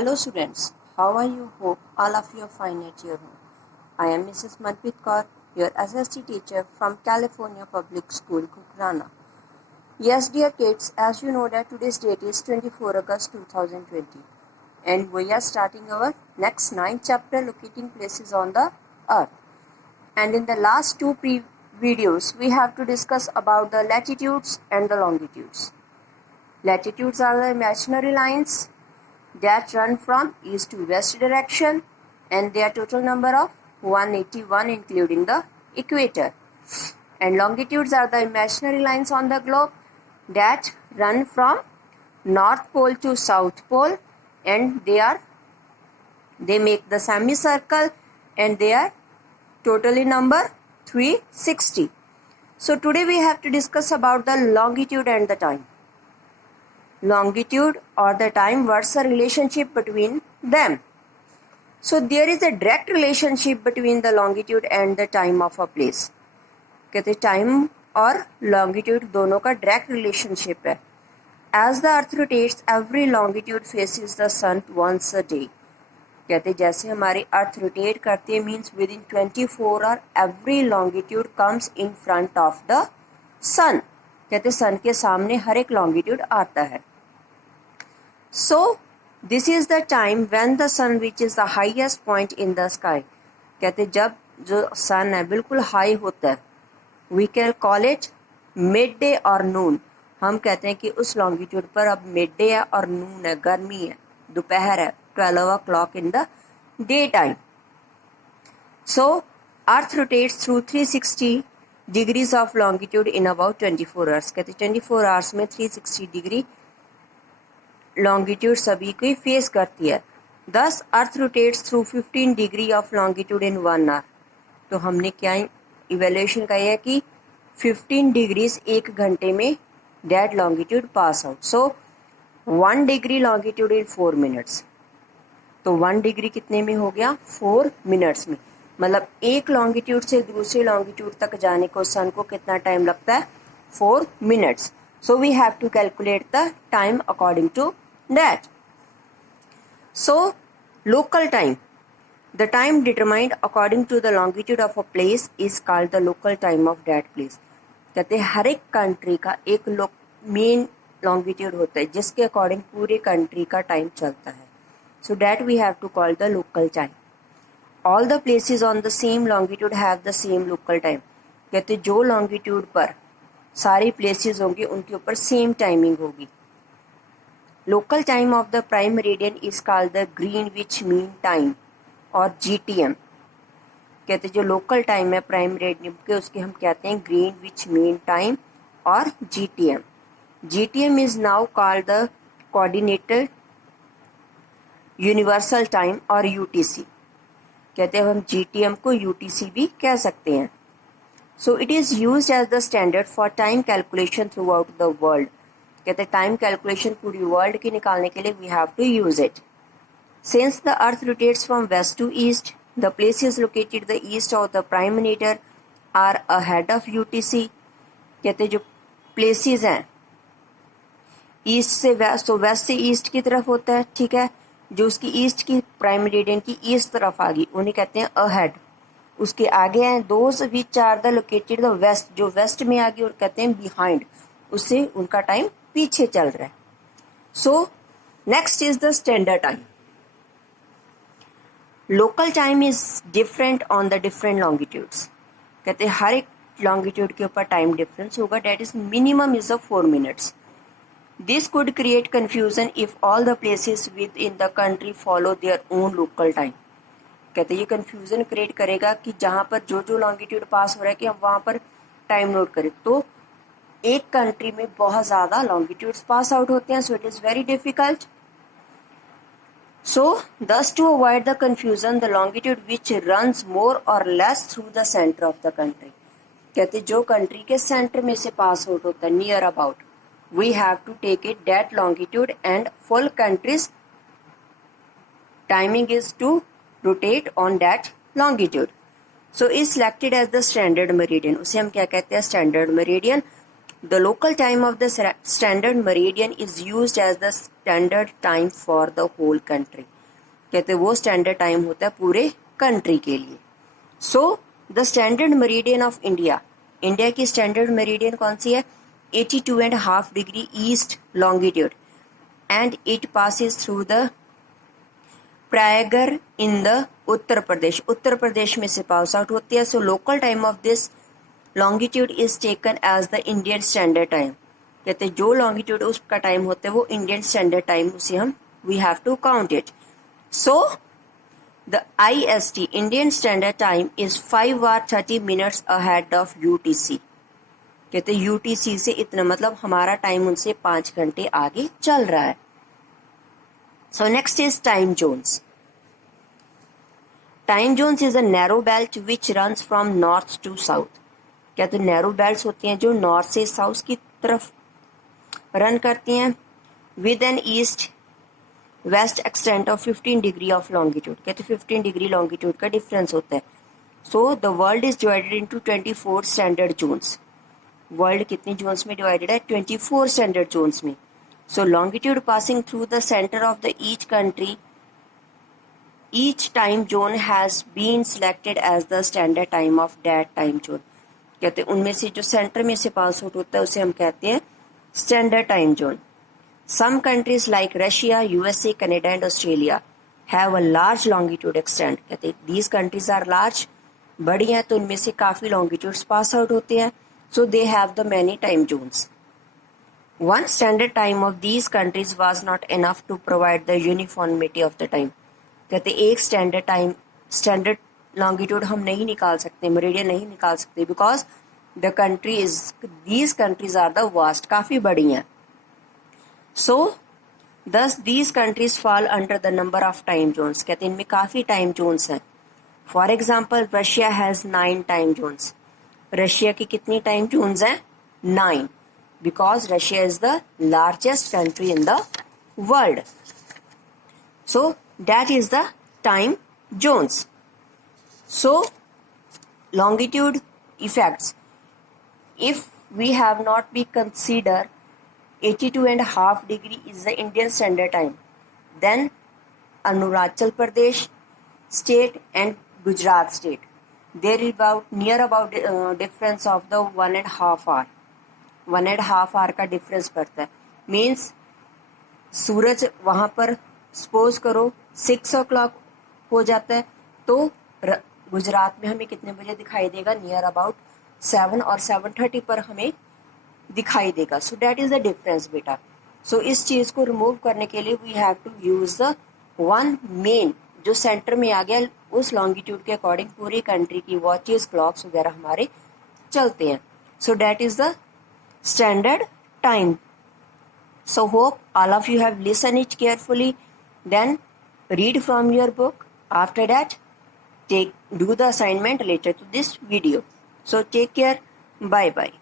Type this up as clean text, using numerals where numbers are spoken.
Hello students, how are you? Hope all of you are fine at your home. I am Mrs. Manpreet Kaur, your SST teacher from California Public School, Kukrana. Yes dear kids, as you know that today's date is 24 August 2020 and we are starting our next 9th chapter locating places on the earth. And in the last two videos we have to discuss about the latitudes and the longitudes. Latitudes are the imaginary lines that run from east to west direction and their total number of 181 including the equator. And longitudes are the imaginary lines on the globe that run from north pole to south pole and they make the semicircle and they are totally number 360. So today we have to discuss about the longitude and the time. Longitude or the time, what's the relationship between them? So there is a direct relationship between the longitude and the time of a place. कहते time और longitude दोनों का direct relationship है. As the earth rotates, every longitude faces the sun once a day. कहते जैसे हमारी अर्थ rotate करती है means within 24 hour every longitude comes in front of the sun. कहते सन के सामने हर एक लॉन्गिट्यूड आता है. So this is the time when the sun reaches the highest point in the sky. कहते जब जो सन है बिल्कुल हाई होता है we can call it midday or noon. हम कहते हैं कि उस लॉन्गिट्यूड पर अब midday है और noon है, गर्मी है, दोपहर है, 12 o'clock in the daytime. So earth rotates through 360 degrees of longitude in about 24 hours. कहते 24 hours में 360 डिग्री लॉन्गिट्यूड सभी को फेस करती है. Thus earth rotates through 15 degree of longitude in 1 hour. तो हमने क्या इवेल्यूएशन का है कि 15 डिग्रीज एक घंटे में that longitude pass out. So 1 degree longitude in 4 minutes. तो 1 डिग्री कितने में हो गया? 4 मिनट्स में. मतलब एक लॉन्गिट्यूड से दूसरे लॉन्गिट्यूड तक जाने को सन को कितना टाइम लगता है? 4 minutes. So we have to calculate the time according to that. So local time, the time determined according to the longitude of a place is called the local time of that place. कहते हैं हर एक country का एक main longitude होता है जिसके according पूरे कंट्री का टाइम चलता है. So that we have to call the local time. All the places on the same longitude have the same local time. कहते जो लॉन्गिट्यूड पर सारी प्लेसेस होंगी उनके ऊपर सेम टाइमिंग होगी. Local time of the prime meridian is called the Greenwich mean time और GTM. कहते जो लोकल टाइम है प्राइम मेरिडियन के उसके हम कहते हैं ग्रीनविच मीन टाइम और GTM. GTM is now called the coordinated universal time और यूटीसी. कहते हैं हम जीटीएम को यूटीसी भी कह सकते हैं. So it is used as the standard for time calculation throughout the world. कहते हैं time calculation पूरी world की निकालने के लिए we have to use it. Since the earth rotates from west to east, the places located the east of the prime meridian are ahead of UTC. कहते हैं जो places हैं ईस्ट से वेस्ट, तो वेस्ट से ईस्ट की तरफ होता है, ठीक है. जो उसकी ईस्ट की प्राइम मेरिडियन की ईस्ट तरफ आ गई उन्हें कहते हैं अहेड. उसके आगे हैं those which are the located the west, जो वेस्ट में आ गई और कहते हैं बिहाइंड, उससे उनका टाइम पीछे चल रहा है. So next is the standard time. Local time is different on the different longitudes. कहते हैं हर एक लॉन्गिट्यूड के ऊपर टाइम डिफरेंस होगा. That is minimum is 4 minutes. This could create confusion if all the places within the country follow their own local time. कहते हैं ये कन्फ्यूज़न क्रिएट करेगा कि जहाँ पर जो जो लॉन्गिट्यूड पास हो रहा है कि हम वहाँ पर टाइम नोट करें. तो एक कंट्री में बहुत ज़्यादा लॉन्गिट्यूड्स पास आउट होते हैं. So it is very difficult. So thus to avoid the confusion the longitude which runs more or less through the centre of the country. कहते जो कंट्री के सेंटर में से पास आउट होता है near about, we have to take it that longitude and full countries timing is to rotate on that longitude. So is selected as the standard meridian. उसे हम क्या कहते हैं? Standard meridian. The local time of the standard meridian is used as the standard time for the whole country. कहते वो standard time होता है पूरे कंट्री के लिए. So the standard meridian of India, India की स्टैंडर्ड मेरिडियन कौन सी है? 82.5 degree east longitude, and it passes through the Prayagraj in the Uttar Pradesh. Uttar Pradesh में से पास आउट होती है. So local time of this longitude is taken as the Indian standard time. कहते हैं जो लॉन्गिट्यूड उसका टाइम होता है वो इंडियन स्टैंडर्ड टाइम, उसे हम we have to count it. So the IST Indian standard time is 5 hours 30 minutes ahead of UTC. कहते हैं UTC से इतना मतलब हमारा टाइम उनसे 5 घंटे आगे चल रहा है. So next is time zones. Time zones is a narrow belt which runs from north to south. कहते हैं नैरो बेल्ट होती हैं जो नॉर्थ से साउथ की तरफ रन करती हैं with an east west extent of 15 degree of longitude. कहते 15 डिग्री लॉन्गिट्यूड का डिफरेंस होता है. So the world is divided into 24 standard zones. World कितनी जोन्स में डिवाइडेड है? 24 स्टैंडर्ड जोन्स में. So longitude passing through the centre of the each country, each time zone has been selected as the standard time of that time zone. कहते हैं उनमें से जो centre में से पास आउट होता है उसे हम कहते हैं standard time zone. Some countries like Russia, USA, Canada and Australia have a large longitude extent. कहते हैं these countries are large, बड़ी हैं तो उनमें से काफ़ी longitudes pass out होते हैं. So they have the many time zones. One standard time of these countries was not enough to provide the uniformity of the time. कहते एक स्टैंडर्ड टाइम, स्टैंडर्ड लॉन्गिट्यूड हम नहीं निकाल सकते, मेरिडियन नहीं निकाल सकते, because the country is, these countries are the vast, काफ़ी बड़ी हैं. So, thus these countries fall under the number of time zones. कहते हैं इनमें काफ़ी टाइम जोन्स हैं. For example Russia has 9 time zones. Russia की कितनी टाइम जोन्स हैं? 9, because Russia is the largest country in the world. So that is the time zones. So longitude effects, if we have not be consider 82.5 degree is the Indian standard time, then Arunachal Pradesh state and Gujarat state, there is about near about difference of the 1.5 hour. 1.5 hour का difference पड़ता है. Means सूरज वहाँ पर suppose करो 6 o'clock हो जाता है तो गुजरात में हमें कितने बजे दिखाई देगा? नियर अबाउट 7 और 7:30 पर हमें दिखाई देगा. So that is the difference बेटा. सो इस चीज़ को रिमूव करने के लिए we have to use the one main जो सेंटर में आ गया, उस लॉन्गिट्यूड के अकॉर्डिंग पूरी कंट्री की वॉचेस, क्लॉक्स वगैरह हमारे चलते हैं. सो that is the standard time. So hope all of you have listened it carefully, then read from your book. After that, do the assignment related to this video. So take care. Bye bye.